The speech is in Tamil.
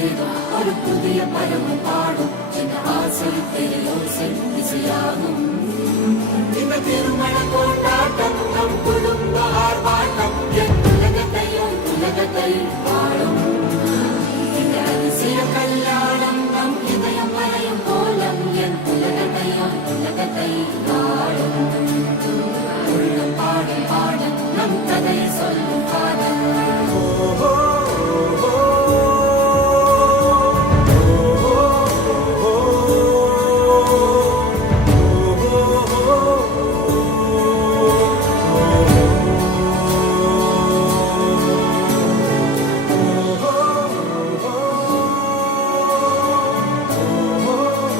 தேடும் ஒரு புதிய பருவம் பாடும் என்ற ஆசை பெரியோசை இசையாகும் இந்த திருமண கொண்டாட்டம் நம் குடும்ப